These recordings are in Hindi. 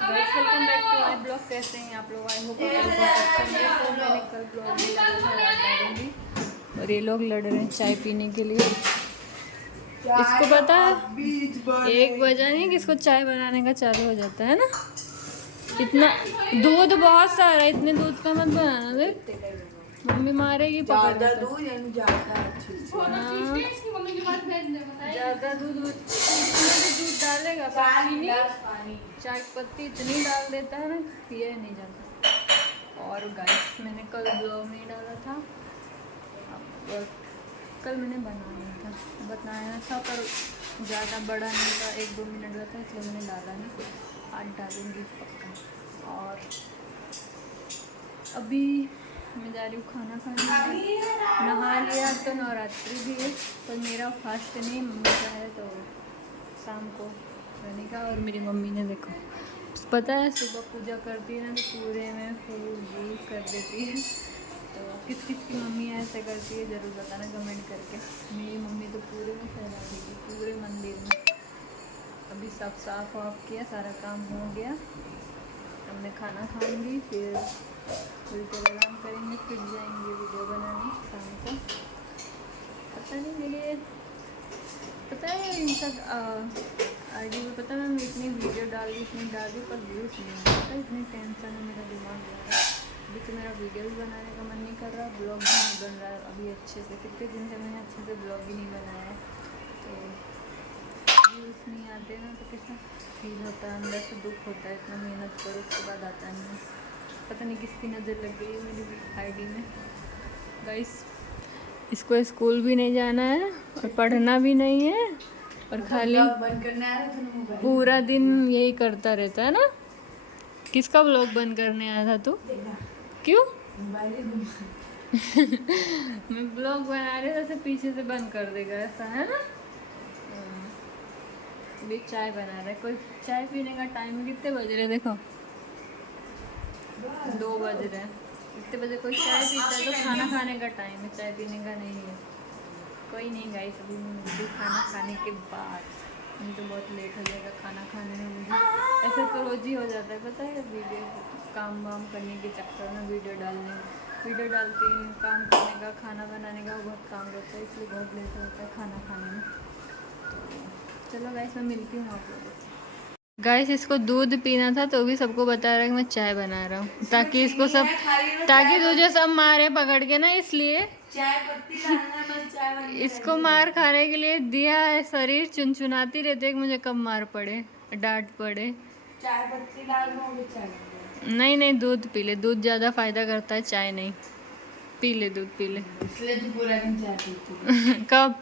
Guys welcome back to my blog. कैसे हैं आप लोग? आई होप आप लोग अच्छे होंगे। तो मैंने कल ब्लॉग भी डालूंगी और ये लोग लड़ रहे हैं चाय पीने के लिए। इसको पता है 1 बजा नहीं कि इसको चाय बनाने का चालू हो जाता है ना। इतना दूध बहुत सारा, इतने दूध का मत बनाना दे, मम्मी मारेगी। ज्यादा दूध यानी ज्यादा ज़्यादा दूध दूध डालेगा पानी चाय पत्ती इतनी डाल देता है ना, पिया नहीं जाता। और गाइस मैंने कल ब्लॉग नहीं डाला था, कल मैंने बनाया था पर ज़्यादा बड़ा नहीं था, 1-2 मिनट का था, इसलिए मैंने डाला नहीं। आज डालूंगी पक्का। और अभी मैं जा रही हूँ खाना खाने। नहा लिया तो नवरात्रि भी है, पर मेरा फास्ट नहीं, मम्मी का है तो शाम को रहने का। और मेरी मम्मी ने देखो पता है सुबह पूजा करती है ना तो पूरे में फूल वूल कर देती है। तो किस किस की मम्मी ऐसे करती है ज़रूर बताना कमेंट करके। मेरी मम्मी तो पूरे में फैला देगी, पूरे मंदिर में। अभी सब साफ वाफ किया, सारा काम हो गया। अब मैं खाना खाऊंगी, फिर आराम करेंगे, फिर जाएंगे वीडियो बनाने शाम को। पता नहीं मेरे पता है इनका आईडी में, पता है मैं इतनी वीडियो डाल दी पर व्यूज़ नहीं आता। इतनी टेंशन है, मेरा दिमाग जा रहा है। अभी तो मेरा वीडियो भी बनाने का मन नहीं कर रहा, ब्लॉग भी नहीं बन रहा है अभी अच्छे से। कितने दिन से मैंने अच्छे से ब्लॉग भी नहीं बनाया है, तो व्यूज़ नहीं आते ना तो कैसा फील होता है, अंदर से दुख होता है। इतना मेहनत करो उसके बाद आता नहीं। पता नहीं किसकी नज़र लग गई है मेरी आईडी में। गाइस इसको स्कूल भी नहीं जाना है और पढ़ना भी नहीं है, और खाली पूरा दिन यही करता रहता है ना। किसका व्लॉग बंद करने आया था तू? क्यों? मैं ब्लॉग बना रही हूँ, ऐसे पीछे से बंद कर देगा, ऐसा है ना। अभी चाय बना रहा है कोई। चाय पीने का टाइम कितने बज रहे देखो, 2 बज रहे हैं। इतने बजे कोई चाय पीता है तो खाना खाने का टाइम है, चाय पीने का नहीं है। कोई नहीं गाइस, अभी मैं मिलती खाना खाने के बाद। मुझे तो बहुत लेट हो जाएगा खाना खाने में। मुझे ऐसा तो रोज ही हो जाता है, पता है। वीडियो काम वाम करने के चक्कर में वीडियो डालती हूँ, काम करने का, खाना बनाने का बहुत काम रहता है, इसलिए बहुत लेट होता है खाना खाने में। तो चलो गाइस मैं मिलती हूँ आप लोगों से। गाइस इसको दूध पीना था तो भी सबको बता रहा है कि मैं चाय बना रहा हूँ, ताकि इसको सब, ताकि तुझे सब मारे पकड़ के ना, इसलिए चाय पत्ती डालना, बस चाय बन जाएगी। इसको मार खाने के लिए दिया है। शरीर चुनचुनाती रहती है कि मुझे कब मार पड़े, डांट पड़े। चाय पत्ती डाल दो, चाय नहीं दूध पी ले, दूध ज़्यादा फायदा करता है, चाय नहीं। पी ले दूध, पी ले। इसलिए तो पूरा दिन चाय पीती हूँ। कब?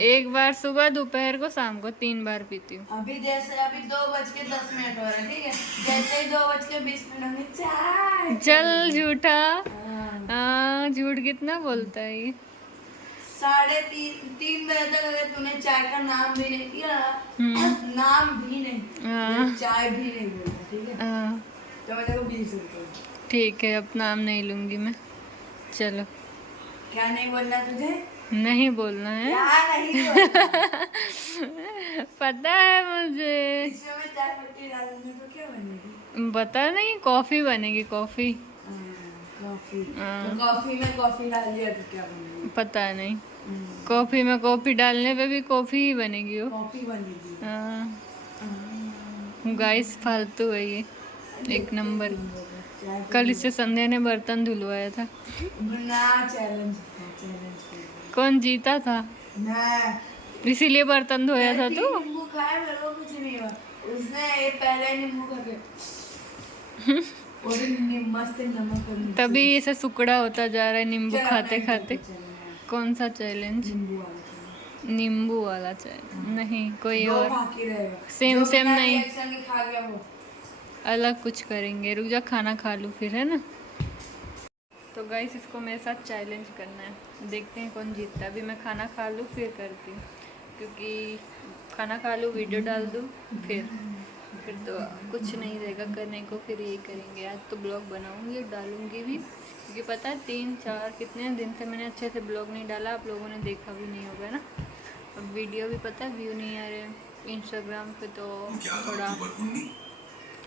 1 बार सुबह, दोपहर को, शाम को 3 बार पीती हूँ। अभी 2:10 हो रहा है, ठीक है। जैसे ही 2:20 होंगे चाय। चल झूठा। हाँ झूठ कितना बोलता है ये। 3:30 बजे तक अगर तूने चाय का नाम भी नहीं किया, नाम भी नहीं, चाय भी नहीं बोला, ठीक है, तो मैं तेरे को 20 रुपये। ठीक है, अब नाम नहीं लूंगी मैं। चलो। क्या नहीं बोलना तुझे? नहीं बोलना है। क्या नहीं बोलना? पता है मुझे। इसमें मैं चाय पत्ती डालूंगी तो क्या बनेगी? पता नहीं, कॉफी बनेगी, कॉफी। कॉफी तो कॉफी में कॉफी डाल दिया तो क्या बनेगी? पता नहीं। कॉफी में कॉफी डालने पे भी कॉफी ही बनेगी वो। कॉफी बनेगी। गाइस फालतू है ये, 1 नंबर। कल इससे संध्या ने बर्तन धुलवाया था। चैलेंज कौन जीता था? मैं। इसीलिए बर्तन धोया था तू? नींबू खाए, मेरे को कुछ नहीं हुआ। उसने पहले नींबू खा के मस्त नमक, तभी ऐसे सुकड़ा होता जा रहा है नींबू खाते खाते। कौन सा चैलेंज? नींबू वाला चैलेंज नहीं, कोई और सेम नहीं, खा गया वो अलग कुछ करेंगे। रुक जा खाना खा लूँ फिर, है ना। तो गाइस इसको मेरे साथ चैलेंज करना है, देखते हैं कौन जीतता है। अभी मैं खाना खा लूँ फिर करती हूँ, क्योंकि खाना खा लूँ, वीडियो डाल दूँ, फिर तो कुछ नहीं रहेगा करने को। फिर यही करेंगे। आज तो ब्लॉग बनाऊँगी और डालूँगी भी, क्योंकि पता है 3-4 कितने दिन से मैंने अच्छे से ब्लॉग नहीं डाला। आप लोगों ने देखा भी नहीं होगा ना। अब वीडियो भी पता है व्यू नहीं आ रहे इंस्टाग्राम पे, तो थोड़ा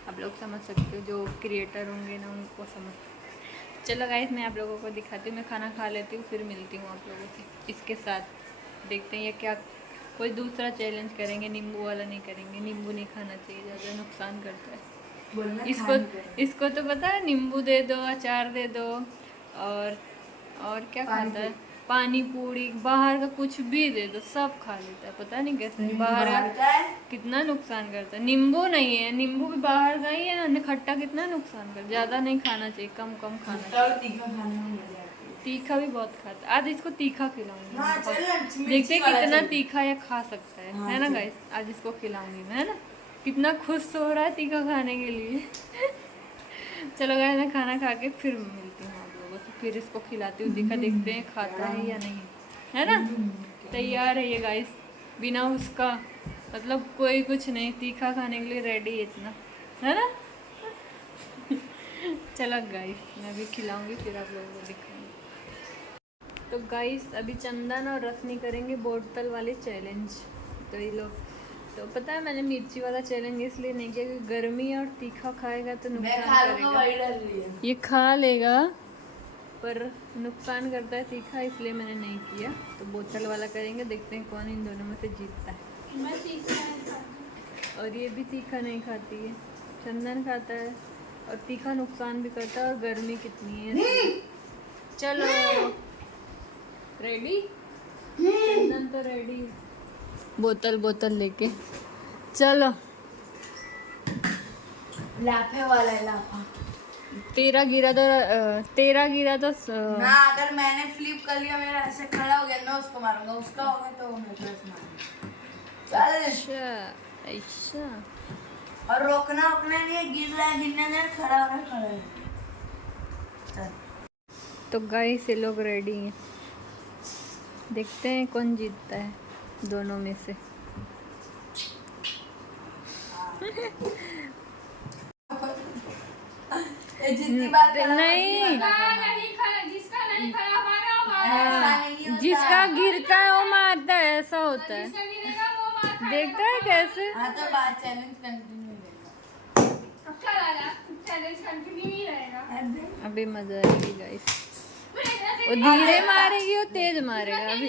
आप लोग समझ सकते हो, जो क्रिएटर होंगे ना उनको समझ। चलो गाइस मैं आप लोगों को दिखाती हूँ, मैं खाना खा लेती हूँ फिर मिलती हूँ आप लोगों से। इसके साथ देखते हैं ये क्या कोई दूसरा चैलेंज करेंगे, नींबू वाला नहीं करेंगे। नींबू नहीं खाना चाहिए, ज़्यादा नुकसान करता है। इसको तो पता है, नींबू दे दो, अचार दे दो, और क्या खाता है, पानी पूरी, बाहर का कुछ भी दे दो सब खा लेता है। पता नहीं कैसे बाहर का कितना नुकसान करता है। नींबू नहीं है, नींबू भी बाहर का ही है ना, खट्टा कितना नुकसान कर। ज़्यादा नहीं खाना चाहिए, कम कम खाना चाहिए। तीखा भी बहुत खाता है। आज इसको तीखा खिलाऊंगी, देखते कितना तीखा ये खा सकता है ना गाइस। आज इसको खिलाऊंगी मैं, है ना। कितना खुश हो रहा है तीखा खाने के लिए। चलो गाइस मैं खाना खा के फिर मिलती हूँ आप लोगों से, फिर इसको खिलाती हूँ। देखते हैं खाता है या नहीं, है ना। तैयार है ये गाइस, बिना उसका मतलब कोई कुछ नहीं, तीखा खाने के लिए रेडी है इतना, है ना। चलो गाइस मैं भी खिलाऊंगी फिर आप लोगों को दिखाऊंगी। तो गाइस अभी चंदन और रश्मि करेंगे बोतल वाले चैलेंज। तो ये लोग तो पता है मैंने मिर्ची वाला चैलेंज इसलिए नहीं किया क्योंकि गर्मी और तीखा खाएगा तो नुकसान करेगा। ये खा लेगा पर नुकसान करता है तीखा, इसलिए मैंने नहीं किया। तो बोतल वाला करेंगे, देखते हैं कौन इन दोनों में से जीतता है। मैं तीखा नहीं खाती। और ये भी तीखा नहीं खाती है, चंदन खाता है और तीखा नुकसान भी करता है। और गर्मी कितनी है। चलो रेडी, चंदन तो रेडी, बोतल लेके चलो। लाफे वाला है लाफा। तेरा गिरा तो ना अगर मैंने फ्लिप कर लिया, मेरा ऐसे खड़ा हो गया, मैं उसको मारूंगा, उसका हो गया तो मैं उसको मारूंगा। चल ऐसा और रोकना नहीं है, गिर रहा है, गिरने दे, खड़ा हो रहा है। चल तो गाइस ये लोग रेडी हैं, देखते हैं कौन जीतता है दोनों में से। जितनी बार नहीं, जिसका गिरता है वो मारता है, ऐसा होता है। देखता है कैसे। हाँ तो बात चैलेंज कंटिन्यू रहेगा। अभी मजा आएगी गाइस। वो धीरे मारेगी, वो तेज मारेगा। अभी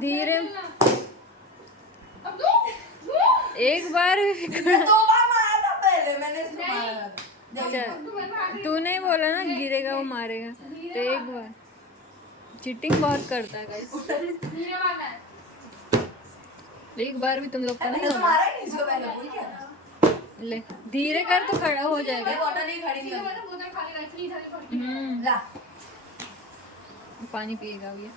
धीरे एक बार दो बार मारा था पहले, मैंने इसको मारा था। तू नहीं बोला ना गिरेगा वो मारेगा, तो एक बार। चीटिंग बहुत करता है गाइस। एक बार भी तुम लोग का नहीं होगा। ले धीरे कर तो खड़ा हो जाएगा। पानी पिएगा ये।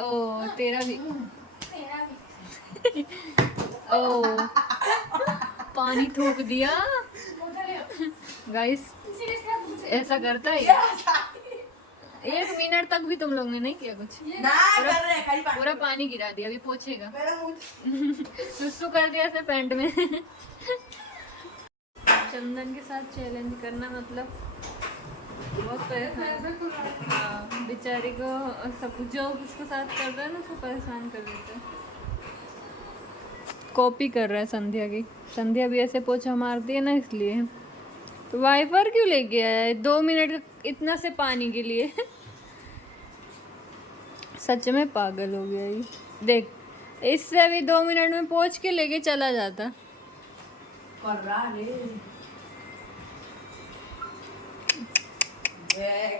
ओ तेरा भी। ओ पानी थूक दिया गाइस, ऐसा करता है। 1 मिनट तक भी तुम लोग ने नहीं किया कुछ ना, कर रहे खाली पूरा पानी गिरा दिया। अभी पोछेगा। सुसु कर दिया ऐसे पैंट में। चंदन के साथ चैलेंज करना मतलब बहुत परेशान। हाँ बेचारी को सब जो उसके साथ कर रहा है ना उसको परेशान कर देता है। कॉपी कर रहा है संध्या की। संध्या भी ऐसे पोछा मारती है ना, इसलिए। तो वाइपर क्यों लेके आया है 2 मिनट इतना से पानी के लिए। सच में पागल हो गया ये। देख इससे अभी 2 मिनट में पोंछ के लेके चला जाता। कर रहा रे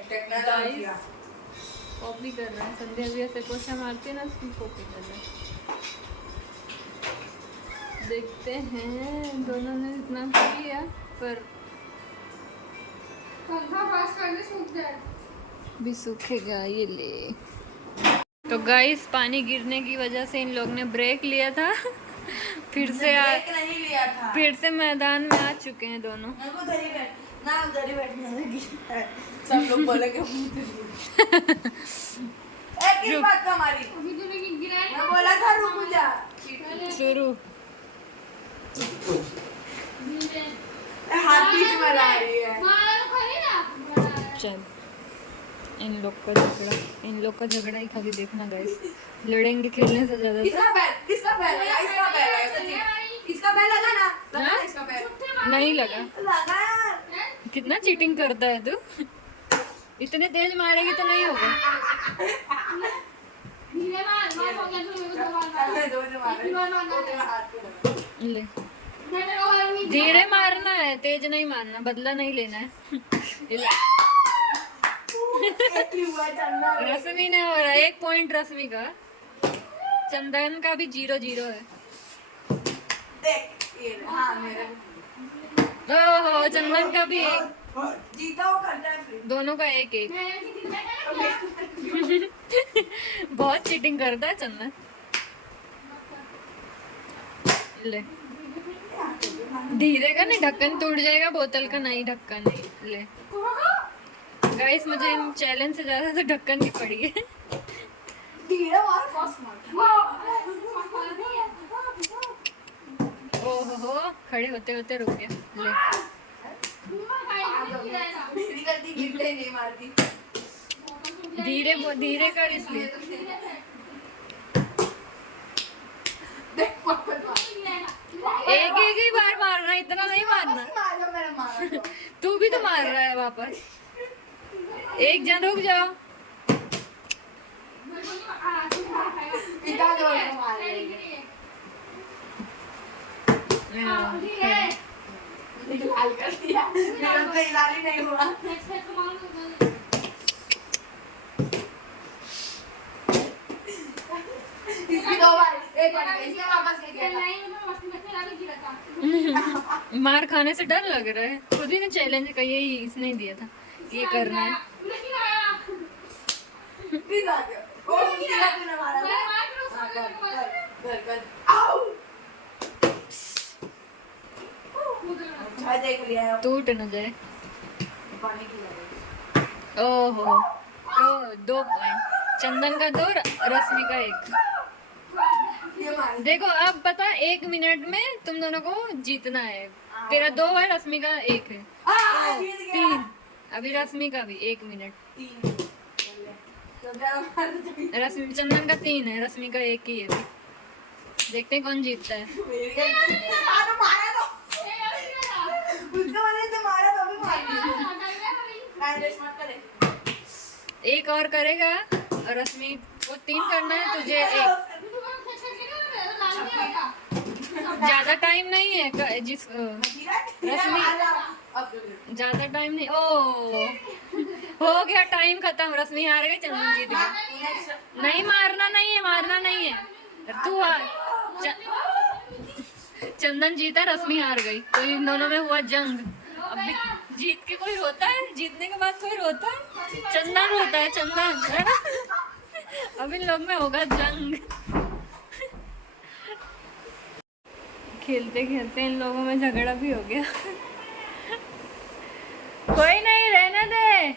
टेक्नोलॉजी कॉपी कर रहा है। संध्या भी ऐसे पोछा मारती है ना, उसकी कॉपी कर रहा है। देखते हैं दोनों ने इतना किया पर भी सूखेगा ये। ले तो गाइस पानी गिरने की वजह से इन लोग ने ब्रेक लिया था। फिर से मैदान में आ चुके हैं दोनों। सब लोग बोलेंगे एक बात का मारी। मैं बोला था रुक जा। शुरू हाथ बीच में ला रही है। चल इन लोग का झगड़ा ही खाली देखना गाइस, लड़ेंगे खेलने से ज्यादा। इसका पैर लगा, इसका पैर लगा, इसका पैर लगा ना, लगा हाँ? इसका पैर नहीं लगा। लगा यार। कितना चीटिंग करता है तू। इतने तेज मारेगी तो नहीं होगा। ले, धीरे मारना है, तेज नहीं मारना, बदला नहीं लेना है। रश्मि ने हो रहा है 1 पॉइंट रश्मि का, चंदन का भी 0-0 है। हाँ मेरा ओहो, चंदन का भी 1, जीता वो करता है फिर। दोनों का 1-1। बहुत चीटिंग करता है चंदन। ले, धीरे का नहीं, ढक्कन टूट जाएगा बोतल का, नहीं ढक्कन नहीं। ले गाइस, मुझे इन चैलेंज से ज्यादा तो ढक्कन की पड़ी है। धीरे मार, फर्स्ट मार। ओहो, खड़े होते होते रुक गया। ले, मेरी गलती, गिरते नहीं मारती। धीरे कर इसलिए। देख पापा मार। एक ही बार मारना, इतना नहीं मारना। मारा, मेरा मारा तो। तू भी तो मार रहा है वापस। एक जन रुक जाओ। पिता जोर से मार रहे हैं। लाल कर दिया, मेरा तो इलाज ही नहीं हुआ। इसकी 2 बार, एक बार इसके वापस ले गया। मार खाने से डर लग रहा है। खुद ही ने चैलेंज का यही इसने दिया था, ये करना है। फिर आ गया। ओ सीधा तूने मारा था। हाँ, कर। आओ। अच्छा देख लिया है। टूट न जाए। पानी की लगी। ओहो, तो 2 पॉइंट, चंदन का 2, रश्मि का 1। ये मार। देखो अब पता, 1 मिनट में तुम दोनों को जीतना है। तेरा 2 है, रश्मि का 1 है। जीत गया। 3, अभी रश्मि का भी 1 मिनट। 3 तो ज्यादा मार दो। रश्मि, चंदन का 3 है, रश्मि का 1 ही है। देखते हैं कौन जीतता है। मेरी गलती। तो मारा तो। उसको मैंने तो मारा तो भी मार दिया। मैनेज मत करे। 1 और करेगा, और रश्मि को 3 करना है, तुझे 1। ज्यादा टाइम नहीं है जिस रश्मि, ज्यादा टाइम नहीं। ओ, हो गया टाइम खत्म, रश्मि हार गई, चंदन जीत गया। नहीं मारना नहीं है, मारना नहीं है। तू हार, चंदन जीता, रश्मि हार गई, तो इन दोनों में हुआ जंग। अभी जीत के कोई रोता है? जीतने के बाद कोई रोता है? चंदन रोता है, चंदन, है ना? अब इन लोग में होगा जंग। खेलते खेलते इन लोगों में झगड़ा भी हो गया। कोई नहीं, रहने दे।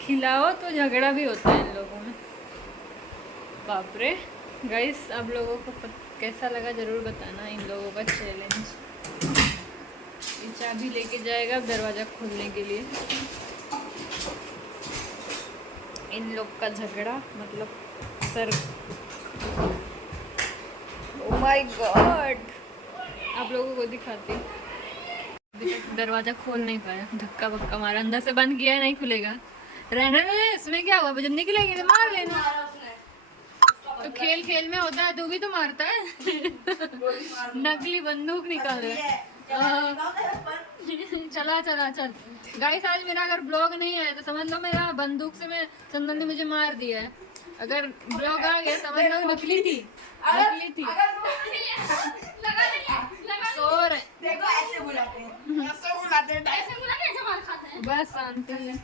खिलाओ तो झगड़ा भी होता है इन लोगों में। बाप रे गाइस, आप लोगों को कैसा लगा जरूर बताना इन लोगों का चैलेंज। ये चाबी लेके जाएगा दरवाजा खोलने के लिए। इन लोग का झगड़ा मतलब सर, ओह माय गॉड, आप लोगों को दिखाती। अभी तक दरवाजा खोल नहीं पाया, धक्का बक्का मारा, अंदर से बंद किया है, नहीं खुलेगा। रहने दे, इसमें क्या हुआ, जब निकलेगी तो मार लेना। तो खेल खेल में होता है, तू भी तो मारता है। नकली बंदूक निकाल रहा है। चला चल गाइस, आज मेरा अगर ब्लॉग नहीं आया तो समझ लो मेरा बंदूक से मैं, चंदन ने मुझे मार दिया है। अगर ब्लॉग आ गया समझ लो नकली थी। सो रहे देखो ऐसे बुलाते हैं, बस शांति है।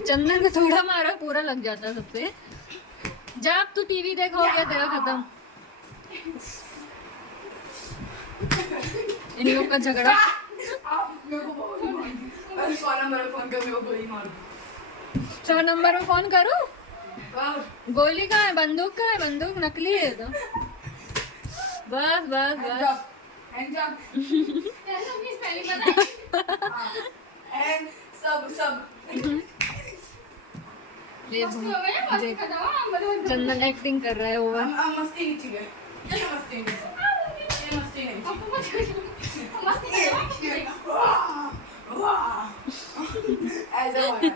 चंदन को थोड़ा मारा, पूरा लग जाता है सबसे। जा अब तू टीवी देख, हो गया तेरा खत्म। इन लोग का झगड़ा। सौ नंबर में फोन करूं? गोली कहाँ है, बंदूक कहाँ है? बंदूक नकली है तो। बस बस बस एंड सब ये देख, चंदन एक्टिंग कर रहा है ओवर। हम मस्ती की चीज़ है, ये मस्ती नहीं, ये मस्ती नहीं। वाह ऐसा वाला।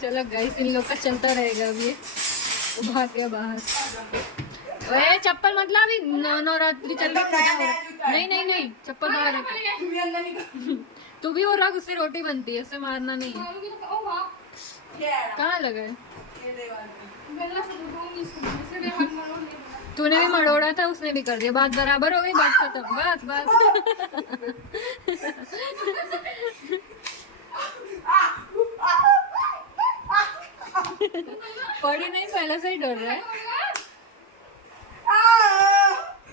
चलो गाइस, इन लोग का चलता रहेगा अभी। वो भाग गया बाहर। ओए चप्पल मतलब अभी नवरात्रि चल रही है। नहीं नहीं नहीं, चप्पल बाहर रख। भी अंदर निकल। तू भी वो रख, उससे रोटी बनती है, उससे मारना नहीं है। कहाँ लगा है? ये दीवार पे। तूने भी मड़ोड़ा था, उसने भी कर दिया। बात बराबर हो गई, बात खत्म। बस बस। पड़ी नहीं, पहले से ही डर रहा है।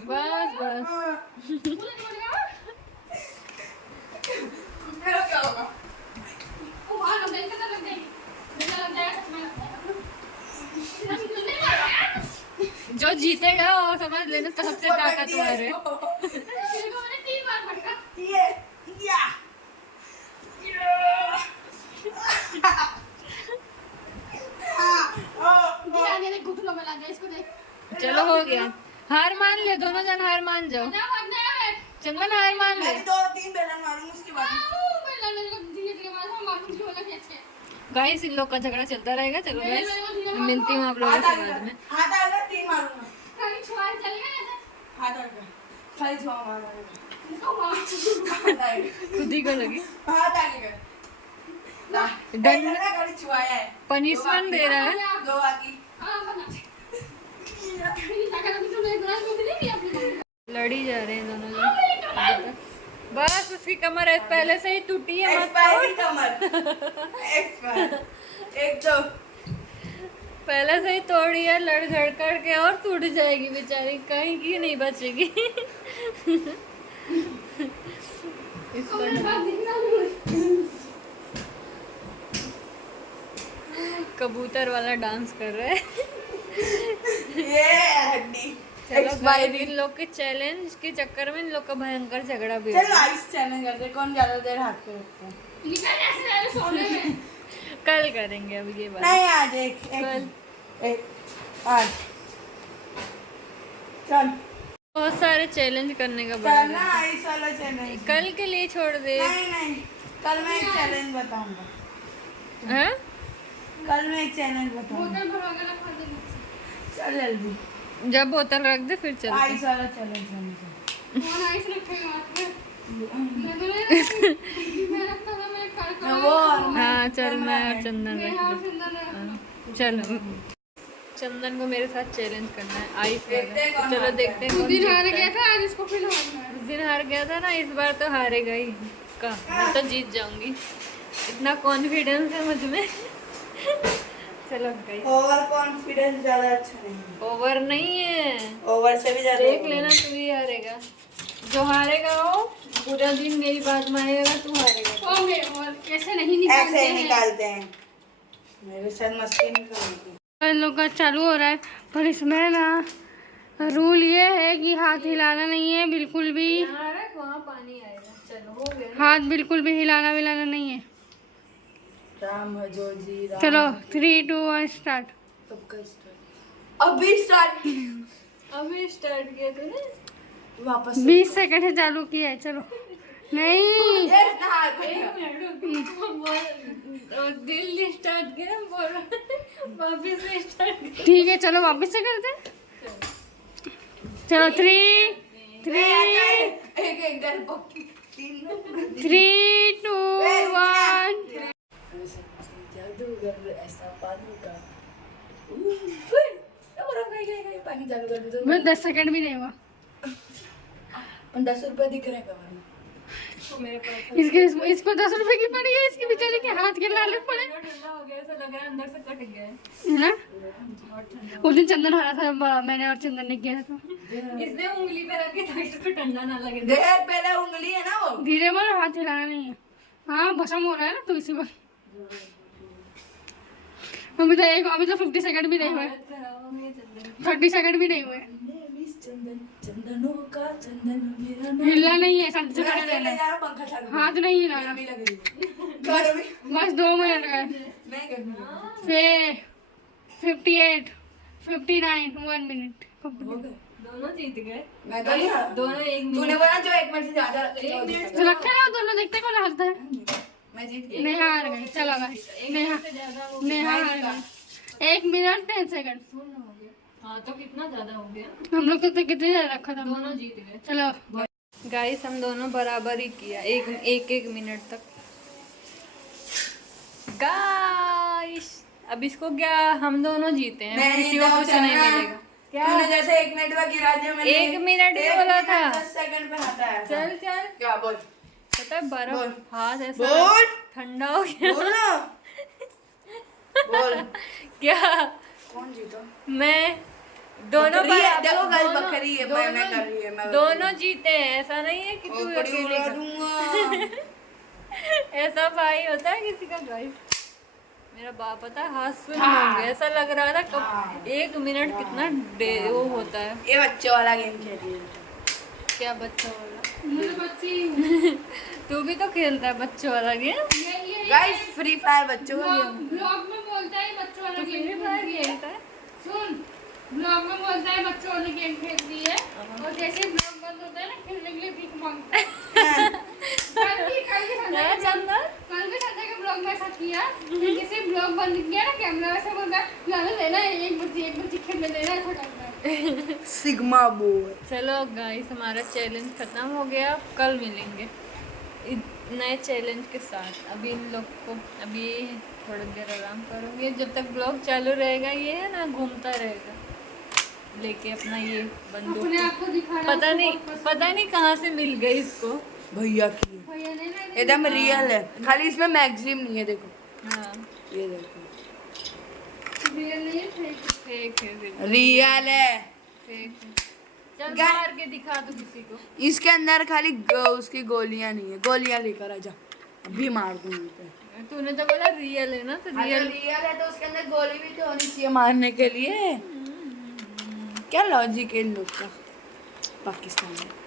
बस बस। मेरा क्या होगा? जो जीतेगा वो समझ लेना सबसे ताकतवर है। ये या चलो हो गया, हार मान ले, दोनों जन हार मान जाओ। चंदन हार मान ले। मैं 2-3 बेलन मारूंगी उसके बाद। गाइस, इन लोग का झगड़ा चलता रहेगा। चलो गाइस, मैं मिलती हूँ आप लोगों से बाद में। हाथ आएगा 3 मारूंगा। हाथ आएगा खाली छुआ मारूंगा। हाथ आएगा, खुद ही को लगी। हाथ आएगा। दंड खाली छुआया है। पनिशमेंट दे रहा है। 2 बाकी। लड़ी जा रहे हैं दोनों जन। बस उसकी कमर है पहले से ही टूटी है। मत एक्सपायर कमर। एक्सपायर। एक तो पहले से ही तोड़ी है, लड़ झड़ करके, और टूट जाएगी बेचारी, कहीं की नहीं बचेगी। इसको कबूतर वाला डांस कर रहा है। ये हड्डी। चलो इन लोग के चैलेंज के चक्कर में इन लोग का भयंकर झगड़ा भी हो चलो आइस चैलेंज करते हैं, कौन ज्यादा देर हाथ पे रखता है। कल करेंगे अब ये बात। नहीं आज एक आज चल बहुत सारे चैलेंज करने का चल बड़ा ना आइस वाला चैलेंज। कल के लिए छोड़ दे। नहीं कल मैं एक चैलेंज बताऊंगा। हैं? कल मैं एक चैलेंज बताऊंगा। चल जल्दी जब बोतल रख दे फिर चल। आइस वाला चैलेंज वो हाँ चल, मैं और चंदन रख दे। चलो चंदन को मेरे साथ चैलेंज करना है आइस वाला। चलो देखते हैं। उस दिन हार गया था, आज इसको फिर उस दिन हार गया था ना, इस बार तो हारेगा ही का। मैं तो जीत जाऊंगी, इतना कॉन्फिडेंस है मुझ में। चलो गाइस, ओवर कॉन्फिडेंस ज्यादा अच्छा नहीं है। ओवर नहीं है, ओवर से भी ज्यादा देख लेना तू ही हारेगा। जो हारेगा वो पूरा दिन मेरी बात मानेगा, तू हारेगा। कैसे नहीं ऐसे ही निकालते हैं। मेरे साथ मस्ती नहीं करनी। इन लोग का चालू हो रहा है, पर इसमें ना रूल ये है कि हाथ हिलाना नहीं है बिल्कुल भी। वहाँ पानी आएगा। चलो हो गया। हाथ बिल्कुल भी हिलाना विलाना नहीं है। राम भजो जी राम। चलो 3, 2, 1 स्टार्ट। कब का स्टार्ट? अभी स्टार्ट। अभी स्टार्ट किया तूने? वापस 20 सेकंड से चालू किया है। चलो नहीं यस ना दिल स्टार्ट किया, वापिस से स्टार्ट। ठीक है, चलो वापस से करते हैं। चलो 3, 2, 1। जादूगर ऐसा पानी का पानी चालू कर दो। बस 10 सेकंड भी नहीं हुआ। 10 रुपए दिख रहे हैं मेरे पास इसको 10 रुपए की पड़ी है, इसके बेचारे के हाथ के लाले पड़े ठंडा हो गया, ऐसा लग रहा है अंदर से कट गया है। है ना। बहुत ठंडा। उस दिन चंदन हारा था, मैंने और चंदन ने किया था। इसने उंगली पे रखे ताकि इसको ठंडा ना लगे। देख पहले उंगली है ना वो। धीरे मारो, हाथ हिलाना नहीं है। हाँ भस्म हो रहा है ना, तो इसी बार अभी तो 50 सेकंड भी नहीं हुए, 30 सेकंड भी नहीं हुए। चंदन चंदनों का चंदन मेरा नाम। हिलना नहीं है, शांति से खड़े मैं रहना ले है। जा रहा हूं, पंखा चालू कर। हाथ नहीं हिलाना। गर्मी लग रही है। गर्मी बस 2 मिनट है। नहीं गर्मी लग रही फिर 58, 59, 1 मिनट। है। हो गए दोनों जीत गए। मैं तो नहीं हारा। दोनों एक तूने मिनट। बोला जो 1 मिनट से ज्यादा तो रखे रहो दोनों, देखते कौन हारता है। मैं जीत गई। नेहा हार गई। चलो गाइस, नेहा नेहा हार गई। 1 मिनट 10 सेकंड। हाँ तो कितना ज्यादा हो गया। हम लोग तो कितने ज्यादा रखा था। दोनों जीत गए। चलो गाइस हम दोनों बराबर ही किया, एक मिनट तक। गाइस अब इसको क्या, हम दोनों जीते हैं, मैंने किसी को तो कुछ नहीं चलना। मिलेगा। तूने जैसे 1 मिनट का गिरा दिया, मैंने 1 मिनट ही 1 बोला मिनट था। 10 सेकंड पे आता है। चल चल। क्या बोल पता है बोल। बर्फ हाथ ऐसा बोल। ठंडा हो गया। बोल ना बोल। क्या कौन जीता? मैं दोनों बकरी है, बराबर- देखो गाइस दोनों- बकरी है, दोनों- मैं कर रही है, मैं दोनों जीते हैं, ऐसा नहीं है कि तू बकरी अकेले उड़ा का। दूंगा। ऐसा भाई होता है किसी का। गाइस मेरा बाप पता है हाथ सुन हाँ। हो गया, ऐसा लग रहा था कब हाँ। 1 मिनट कितना वो होता है। ये बच्चे वाला गेम खेल रही है। क्या बच्चा वाला? मैं तो बच्ची तू भी तो खेलता है बच्चों वाला गेम। ये गाइस फ्री फायर बच्चों का गेम। ब्लॉग में बोलता है बच्चों वाला तू गेम फ्री फायर खेलती है। खेलता है? सुन, ब्लॉग में बोलता है बच्चों वाली गेम खेलती है और जैसे ब्लॉग बंद होता है ना खेलने के लिए भीख मांगता है। क्या चंदा? कल भी संजय के ब्लॉग में ऐसा किया कि जैसे ब्लॉग बंद किया ना कैमरा वैसे बोलता है लाना लेना एक बच्ची खेलने देना ऐसा करता है। सिग्मा बोल। चलो गाइस हमारा चैलेंज खत्म हो गया, कल मिलेंगे नए चैलेंज के साथ। अभी इन लोग को अभी थोड़ी देर आराम करूँगी, जब तक ब्लॉग चालू रहेगा ये है ना घूमता रहेगा लेके अपना ये अपने बंदूक। आप को दिखाना पता नहीं कहाँ से मिल गई इसको। भैया की भैया ने ना एकदम रियल है, खाली इसमें मैगजीन नहीं है। देखो हाँ ये देखो रियल नहीं है fake। फेक है बिल्कुल, रियल है। फेक है। चल गा- मार के दिखा दो किसी को। इसके अंदर खाली उसकी गोलियां नहीं है। गोलियां लेकर आ जा, अभी मार दूंगी पे। तूने तो बोला रियल है ना, तो रियल रियल है तो उसके अंदर गोली भी तो होनी चाहिए मारने के लिए। क्या लॉजिक है इन लोग का पाकिस्तान में।